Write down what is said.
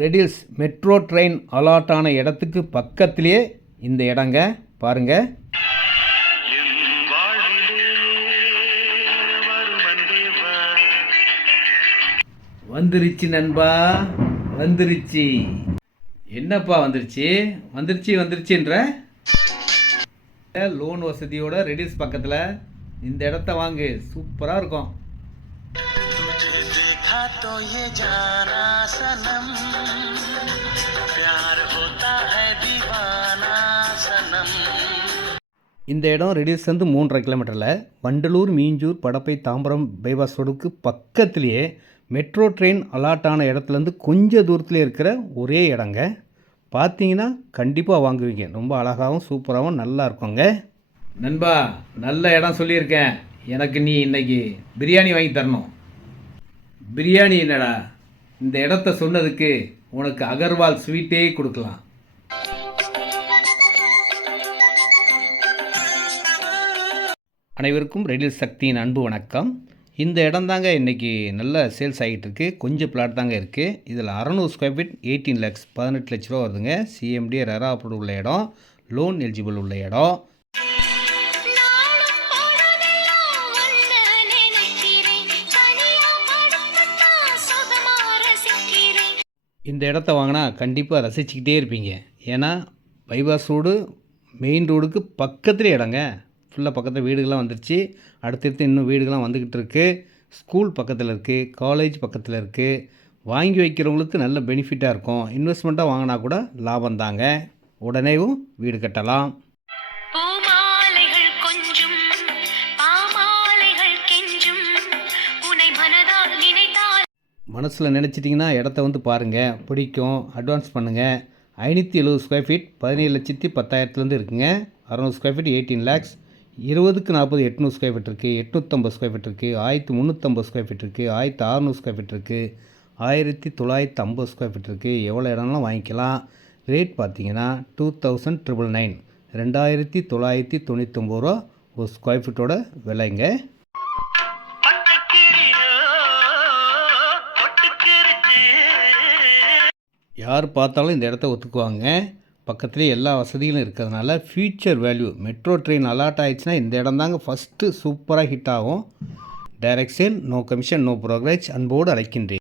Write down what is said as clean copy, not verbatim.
Riddles metro train allot ஆன இடத்துக்கு பக்கத்திலேயே இந்த இடங்க பாருங்கள். வந்துருச்சு நண்பா, வந்துருச்சு. என்னப்பா வந்துருச்சு வந்துருச்சு வந்துருச்சுன்ற லோன் வசதியோட ரெடில்ஸ் பக்கத்தில் இந்த இடத்த வாங்கு, சூப்பராக இருக்கும். இந்த இடம் ரெடில்ஸ் வந்து 3.5 கிலோமீட்டரில் வண்டலூர், மீஞ்சூர், படப்பை, தாம்பரம் பைபாஸ் ரோடுக்கு பக்கத்துலேயே மெட்ரோ ட்ரெயின் அலாட் ஆன இடத்துலேருந்து கொஞ்சம் தூரத்தில் இருக்கிற ஒரே இடங்க. பார்த்தீங்கன்னா கண்டிப்பாக வாங்குவீங்க. ரொம்ப அழகாகவும் சூப்பராகவும் நல்லா இருக்குங்க. நண்பா, நல்ல இடம் சொல்லியிருக்கேன். எனக்கு நீ இன்னைக்கு பிரியாணி வாங்கி தரணும். பிரியாணி என்னடா, இந்த இடத்த சொன்னதுக்கு உனக்கு அகர்வால் ஸ்வீட்டே கொடுக்கலாம். அனைவருக்கும் ரெடில் சக்தியின் அன்பு வணக்கம். இந்த இடம் தாங்க இன்றைக்கி நல்ல சேல்ஸ் ஆகிட்டு இருக்கு. கொஞ்சம் பிளாட் தாங்க இருக்குது. இதில் 600 ஸ்கொயர் ஃபீட் 18 lakhs 18 லட்ச ரூபா வருதுங்க. சிஎம்டி ரெரா அப்ரூவ் உள்ள இடம், லோன் எலிஜிபிள் உள்ள இடம். இந்த இடத்த வாங்கினா கண்டிப்பாக ரசிச்சுக்கிட்டே இருப்பீங்க. ஏன்னா பைபாஸ் ரோடு மெயின் ரோடுக்கு பக்கத்துலேயே இடங்க. ஃபுல்லாக பக்கத்தில் வீடுகள்லாம் வந்துருச்சு. அடுத்தடுத்து இன்னும் வீடுகள்லாம் வந்துக்கிட்டு இருக்குது. ஸ்கூல் பக்கத்தில் இருக்குது, காலேஜ் பக்கத்தில் இருக்குது. வாங்கி வைக்கிறவங்களுக்கு நல்ல பெனிஃபிட்டாக இருக்கும். இன்வெஸ்ட்மெண்ட்டாக வாங்கினா கூட லாபம் தாங்க. உடனேவும் வீடு கட்டலாம். மனசில் நினச்சிட்டிங்கன்னா இடத்த வந்து பாருங்கள், பிடிக்கும், அட்வான்ஸ் பண்ணுங்கள். 570 ஸ்கொயர் ஃபீட் 17,10,000 இருக்குங்க. 600 ஸ்கொயர் ஃபீட் 18 lakhs. 20க்கு 40 800 ஸ்கொயர் ஃபீட் இருக்குது, 850 ஸ்கொயர் ஃபீட் இருக்குது, 1350 ஸ்கொயர் ஃபீட் இருக்குது, 1600 ஸ்கொயர் ஃபீட் இருக்குது, 1950 ஸ்கொயர் ஃபீட் இருக்குது. எவ்வளோ இடம்லாம் வாங்கிக்கலாம். ரேட் பார்த்தீங்கன்னா 2,999 2,999 ரூபா ஒரு ஸ்கொயர் ஃபீட்டோட விலைங்க. யார் பார்த்தாலும் இந்த இடத்த ஒத்துக்குவாங்க. பக்கத்துலேயே எல்லா வசதிகளும் இருக்கிறதுனால future value. Metro train allot ஆகிடுச்சுன்னா இந்த இடம் தாங்க ஃபஸ்ட்டு சூப்பராக ஹிட் ஆகும். Direct sale, no commission, no brokerage. அன்போடு அழைக்கின்றேன்.